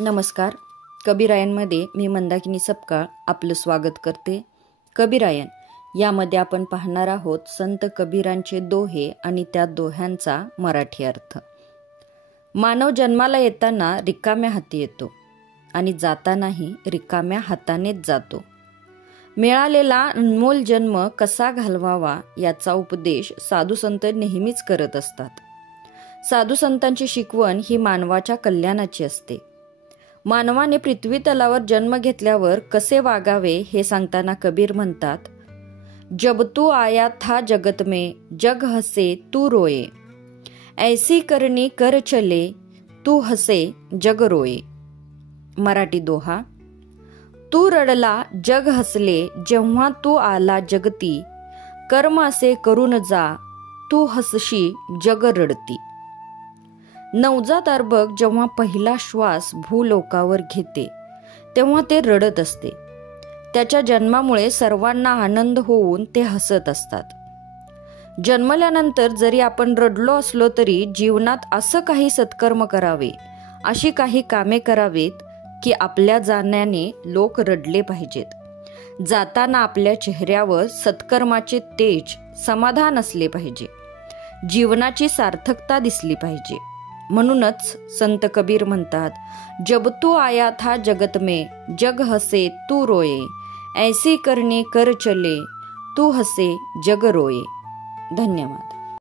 नमस्कार. कबीरायनमध्ये मी मंदाकिनी सपकाळ आपलं स्वागत करते. कबीरायन यामध्ये आपण पाहणार आहोत संत कबीरांचे दोहे आणि त्या दोह्यांचा मराठी अर्थ. मानव जन्माला येताना रिकाम्या हाती येतो आणि जातानाही रिकाम्या हातानेच जातो. मिळालेला अनमोल जन्म कसा घालवावा याचा उपदेश साधू संत नेहमीच करत असतात. साधू संतांची शिकवण ही मानवाच्या कल्याणाची असते. मानवाने पृथ्वी तलावर जन्म घेतल्यावर कसे वागावे हे सांगताना कबीर म्हणतात, जब तू आया था जगत में जग हसे तू रोए, ऐसी करनी कर चले तू हसे जग रोए. मराठी दोहा. तू रडला जग हसले जेव्हा तू आला जगती, कर्म असे करून जा तू हसशी जग रडती. नवजात अर्भक जेव्हा पहिला श्वास भूलोकावर घेते तेव्हा ते रडत असते. त्याच्या जन्मामुळे सर्वांना आनंद होऊन ते हसत असतात. जन्मल्यानंतर जरी आपण रडलो असलो तरी जीवनात असं काही सत्कर्म करावे, अशी काही कामे करावेत की आपल्या जाण्याने लोक रडले पाहिजेत. जाताना आपल्या चेहऱ्यावर सत्कर्माचे तेज, समाधान असले पाहिजे. जीवनाची सार्थकता दिसली पाहिजे. म्हणूनच संत कबीर म्हणतात, जब तू आया था जगत में जग हसे तू रोए, ऐसी करनी कर चले तू हसे जग रोए. धन्यवाद.